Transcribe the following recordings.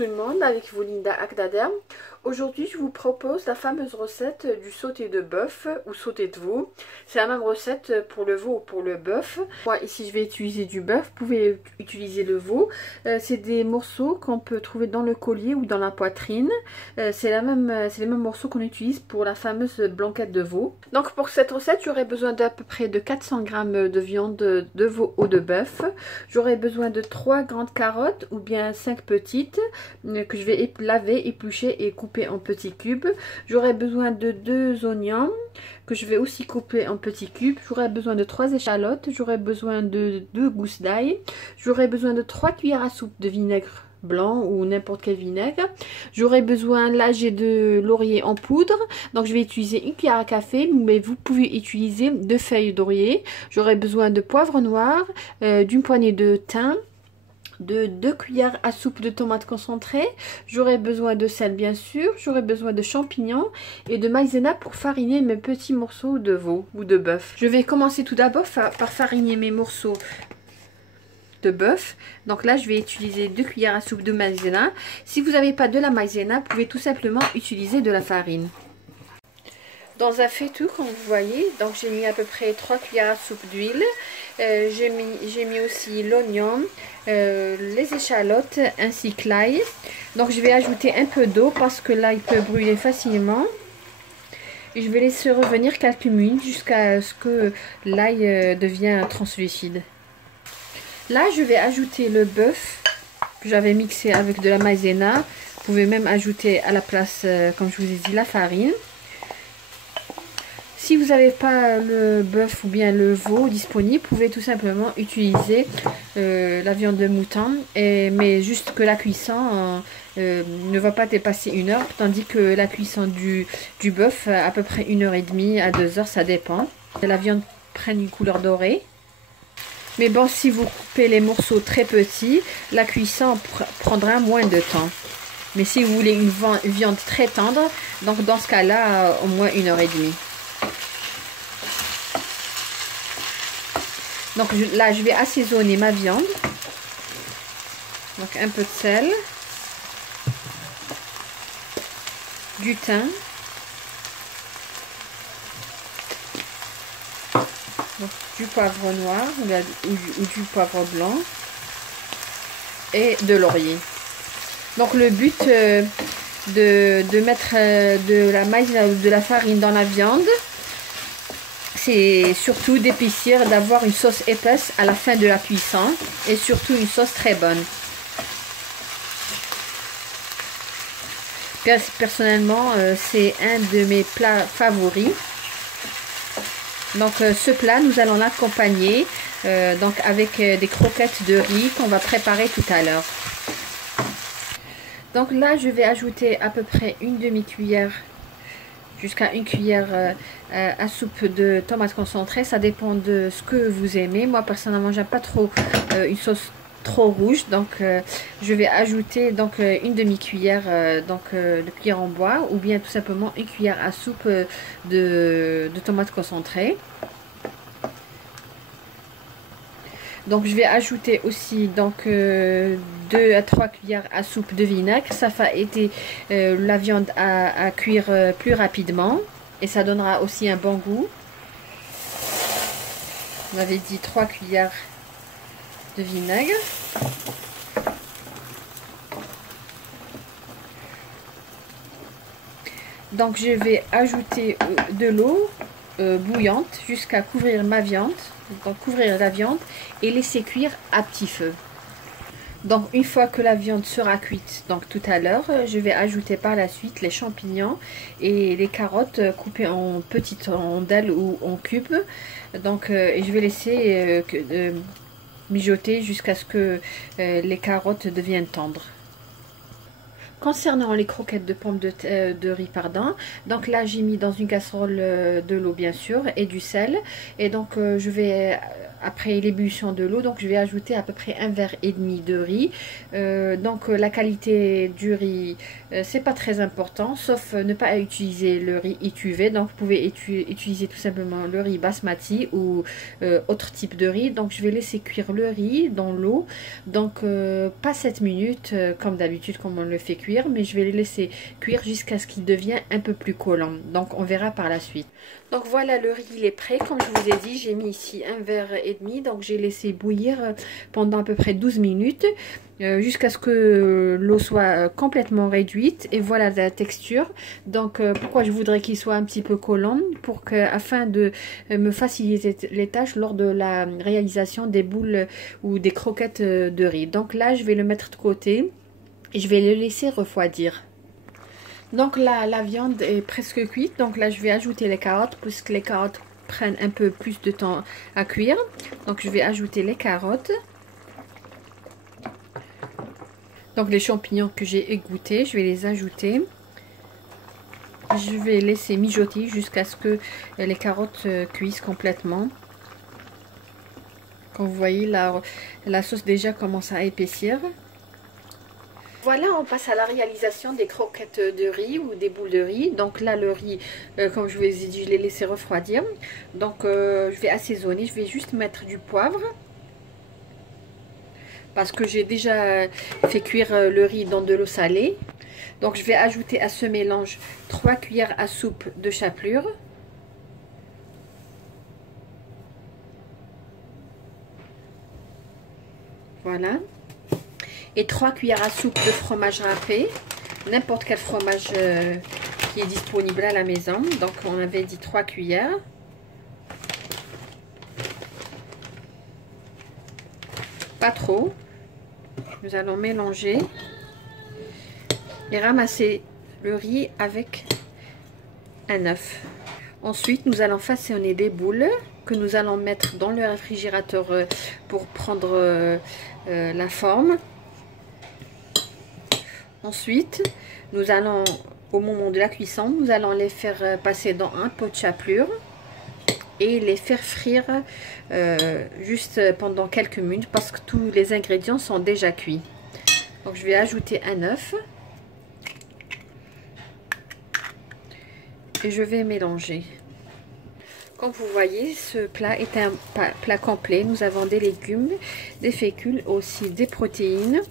tout le monde, avec vous Linda Akdader. Aujourd'hui je vous propose la fameuse recette du sauté de bœuf ou sauté de veau. C'est la même recette pour le veau ou pour le bœuf. Moi ici je vais utiliser du bœuf, vous pouvez utiliser le veau. C'est des morceaux qu'on peut trouver dans le collier ou dans la poitrine. C'est les mêmes morceaux qu'on utilise pour la fameuse blanquette de veau. Donc pour cette recette j'aurai besoin d'à peu près de 400 g de viande de veau ou de bœuf. J'aurai besoin de 3 grandes carottes ou bien 5 petites que je vais laver, éplucher et couper en petits cubes. J'aurai besoin de 2 oignons que je vais aussi couper en petits cubes. J'aurai besoin de 3 échalotes. J'aurai besoin de 2 gousses d'ail. J'aurai besoin de 3 cuillères à soupe de vinaigre blanc ou n'importe quel vinaigre. J'aurai besoin, là j'ai de laurier en poudre, donc je vais utiliser une cuillère à café, mais vous pouvez utiliser 2 feuilles d'oreiller. J'aurai besoin de poivre noir, d'une poignée de thym, de 2 cuillères à soupe de tomates concentrées. J'aurai besoin de sel bien sûr, j'aurai besoin de champignons et de maïzena pour fariner mes petits morceaux de veau ou de bœuf. Je vais commencer tout d'abord par fariner mes morceaux de bœuf. Donc là je vais utiliser 2 cuillères à soupe de maïzena. Si vous n'avez pas de la maïzena, vous pouvez tout simplement utiliser de la farine. Dans un faitout, comme vous voyez, donc j'ai mis à peu près 3 cuillères à soupe d'huile. J'ai mis aussi l'oignon, les échalotes ainsi que l'ail. Donc je vais ajouter un peu d'eau parce que l'ail peut brûler facilement. Et je vais laisser revenir quelques minutes jusqu'à ce que l'ail devienne translucide. Là je vais ajouter le bœuf que j'avais mixé avec de la maïzena. Vous pouvez même ajouter à la place, comme je vous ai dit, la farine. Si vous n'avez pas le bœuf ou bien le veau disponible, vous pouvez tout simplement utiliser la viande de mouton, mais juste que la cuisson ne va pas dépasser 1 heure, tandis que la cuisson du bœuf à peu près 1h30 à 2 heures, ça dépend. La viande prend une couleur dorée. Mais bon, si vous coupez les morceaux très petits, la cuisson prendra moins de temps. Mais si vous voulez une viande très tendre, donc dans ce cas-là, au moins 1h30. Donc là, je vais assaisonner ma viande. Donc un peu de sel, du thym, donc du poivre noir ou du poivre blanc et de laurier. Donc le but de mettre de la maïzena ou de la farine dans la viande, c'est surtout d'épaissir, d'avoir une sauce épaisse à la fin de la cuisson et surtout une sauce très bonne. Personnellement, c'est un de mes plats favoris. Donc ce plat, nous allons l'accompagner donc avec des croquettes de riz qu'on va préparer tout à l'heure. Donc là, je vais ajouter à peu près une demi-cuillère jusqu'à 1 cuillère à soupe de tomates concentrées. Ça dépend de ce que vous aimez. Moi personnellement j'aime pas trop une sauce trop rouge, donc je vais ajouter donc une demi-cuillère de cuillère en bois ou bien tout simplement 1 cuillère à soupe de tomates concentrées. Donc je vais ajouter aussi donc 2 à 3 cuillères à soupe de vinaigre. Ça va aider la viande à cuire plus rapidement et ça donnera aussi un bon goût. On avait dit 3 cuillères de vinaigre. Donc je vais ajouter de l'eau bouillante jusqu'à couvrir ma viande. Donc couvrir la viande et laisser cuire à petit feu. Donc une fois que la viande sera cuite, donc tout à l'heure, je vais ajouter par la suite les champignons et les carottes coupées en petites rondelles ou en cubes. Donc et je vais laisser mijoter jusqu'à ce que les carottes deviennent tendres. Concernant les croquettes de pommes de riz, pardon, donc là j'ai mis dans une casserole de l'eau bien sûr et du sel. Et donc je vais, après l'ébullition de l'eau, donc je vais ajouter à peu près un verre et demi de riz. Donc la qualité du riz, c'est pas très important, sauf ne pas utiliser le riz étuvé. Donc vous pouvez utiliser tout simplement le riz basmati ou autre type de riz. Donc je vais laisser cuire le riz dans l'eau, donc pas 7 minutes comme d'habitude comme on le fait cuire, mais je vais les laisser cuire jusqu'à ce qu'il devienne un peu plus collant. Donc on verra par la suite. Donc voilà, le riz il est prêt. Comme je vous ai dit, j'ai mis ici un verre et demi. Donc j'ai laissé bouillir pendant à peu près 12 minutes jusqu'à ce que l'eau soit complètement réduite. Et voilà la texture. Donc pourquoi je voudrais qu'il soit un petit peu collant, pour que, afin de me faciliter les tâches lors de la réalisation des boules ou des croquettes de riz. Donc là je vais le mettre de côté et je vais le laisser refroidir. Donc là la viande est presque cuite. Donc là je vais ajouter les carottes, puisque les carottes prennent un peu plus de temps à cuire. Donc je vais ajouter les carottes. Donc les champignons que j'ai égouttés, je vais les ajouter. Je vais laisser mijoter jusqu'à ce que les carottes cuisent complètement. Comme vous voyez, la sauce déjà commence à épaissir. Voilà, on passe à la réalisation des croquettes de riz ou des boules de riz. Donc là, le riz, comme je vous ai dit, je l'ai laissé refroidir. Donc je vais assaisonner, je vais juste mettre du poivre. Parce que j'ai déjà fait cuire le riz dans de l'eau salée. Donc je vais ajouter à ce mélange 3 cuillères à soupe de chapelure. Voilà. Et 3 cuillères à soupe de fromage râpé, n'importe quel fromage qui est disponible à la maison. Donc on avait dit 3 cuillères. Pas trop. Nous allons mélanger et ramasser le riz avec un œuf. Ensuite nous allons façonner des boules que nous allons mettre dans le réfrigérateur pour prendre la forme. Ensuite, nous allons, au moment de la cuisson, nous allons les faire passer dans un pot de chapelure et les faire frire juste pendant quelques minutes, parce que tous les ingrédients sont déjà cuits. Donc je vais ajouter un œuf et je vais mélanger. Comme vous voyez, ce plat est un plat complet. Nous avons des légumes, des féculents, aussi des protéines.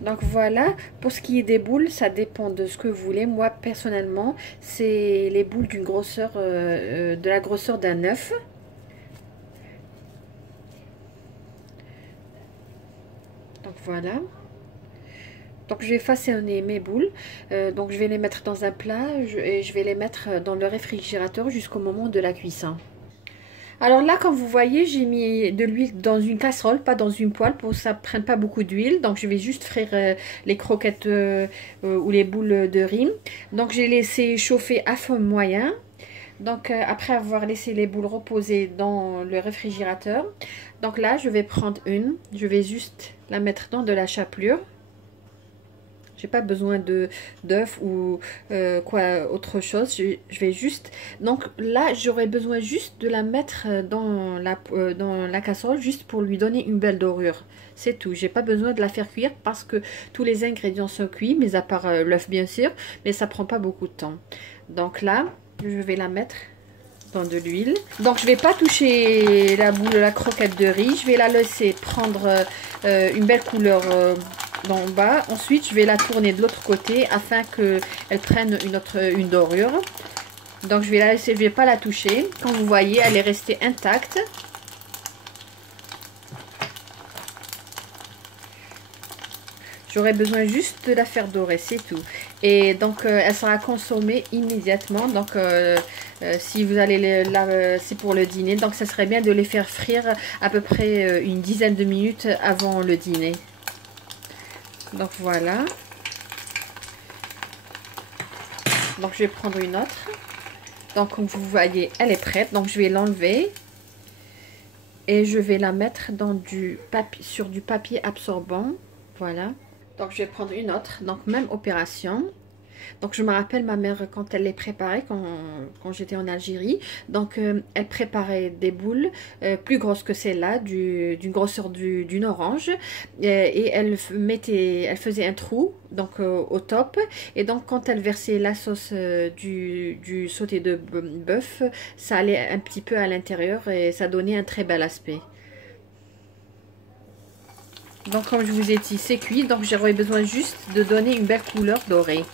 Donc voilà, pour ce qui est des boules, ça dépend de ce que vous voulez. Moi personnellement, c'est les boules d'une grosseur, de la grosseur d'un œuf. Donc voilà. Donc je vais façonner mes boules. Donc je vais les mettre dans un plat et je vais les mettre dans le réfrigérateur jusqu'au moment de la cuisson. Alors là, comme vous voyez, j'ai mis de l'huile dans une casserole, pas dans une poêle, pour que ça ne prenne pas beaucoup d'huile. Donc je vais juste frire les croquettes ou les boules de riz. Donc j'ai laissé chauffer à feu moyen. Donc après avoir laissé les boules reposer dans le réfrigérateur, donc là je vais prendre une, je vais juste la mettre dans de la chapelure. J'ai pas besoin d'œufs ou quoi autre chose. Je vais juste, donc là j'aurais besoin juste de la mettre dans la casserole, juste pour lui donner une belle dorure. C'est tout. J'ai pas besoin de la faire cuire parce que tous les ingrédients sont cuits, mais à part l'œuf bien sûr, mais ça prend pas beaucoup de temps. Donc là je vais la mettre dans de l'huile. Donc je vais pas toucher la boule, la croquette de riz. Je vais la laisser prendre une belle couleur d'en bas. Ensuite je vais la tourner de l'autre côté afin qu'elle prenne une dorure. Donc je vais la laisser, je vais pas la toucher. Comme vous voyez, elle est restée intacte. J'aurais besoin juste de la faire dorer, c'est tout. Et donc elle sera consommée immédiatement. Donc si vous allez c'est pour le dîner, donc ça serait bien de les faire frire à peu près une dizaine de minutes avant le dîner. Donc voilà. Donc je vais prendre une autre. Donc comme vous voyez, elle est prête. Donc je vais l'enlever et je vais la mettre dans sur du papier absorbant. Voilà. Donc je vais prendre une autre. Donc même opération. Donc je me rappelle ma mère quand elle les préparait, quand j'étais en Algérie. Donc elle préparait des boules plus grosses que celle-là, d'une grosseur d'une orange. Et elle faisait un trou donc au top. Et donc quand elle versait la sauce du sauté de bœuf, ça allait un petit peu à l'intérieur et ça donnait un très bel aspect. Donc comme je vous ai dit, c'est cuit. Donc j'aurais besoin juste de donner une belle couleur dorée.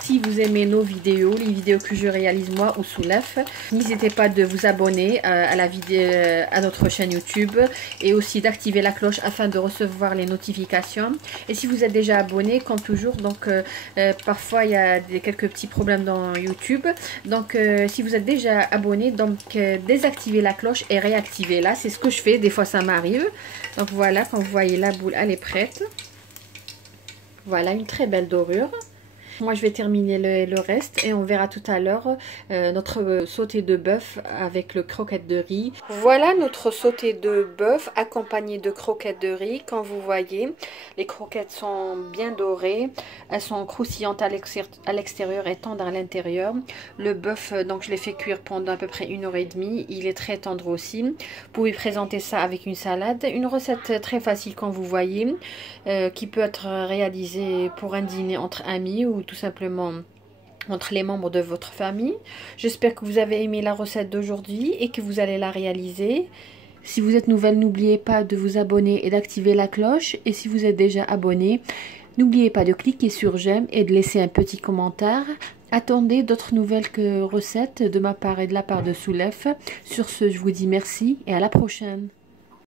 Si vous aimez nos vidéos, les vidéos que je réalise moi ou Soulef, n'hésitez pas de vous abonner à notre chaîne YouTube et aussi d'activer la cloche afin de recevoir les notifications. Et si vous êtes déjà abonné, comme toujours, donc parfois il y a quelques petits problèmes dans YouTube. Donc si vous êtes déjà abonné, donc désactivez la cloche et réactivez-la. C'est ce que je fais, des fois ça m'arrive. Donc voilà, quand vous voyez la boule, elle est prête. Voilà, une très belle dorure. Moi, je vais terminer le reste et on verra tout à l'heure notre sauté de bœuf avec le croquette de riz. Voilà notre sauté de bœuf accompagné de croquettes de riz. Quand vous voyez, les croquettes sont bien dorées. Elles sont croustillantes à l'extérieur et tendres à l'intérieur. Le bœuf, donc je l'ai fait cuire pendant à peu près 1h30. Il est très tendre aussi. Vous pouvez présenter ça avec une salade. Une recette très facile quand vous voyez, qui peut être réalisée pour un dîner entre amis ou tout simplement entre les membres de votre famille. J'espère que vous avez aimé la recette d'aujourd'hui et que vous allez la réaliser. Si vous êtes nouvelle, n'oubliez pas de vous abonner et d'activer la cloche. Et si vous êtes déjà abonné, n'oubliez pas de cliquer sur j'aime et de laisser un petit commentaire. Attendez d'autres nouvelles recettes de ma part et de la part de Soulef. Sur ce, je vous dis merci et à la prochaine.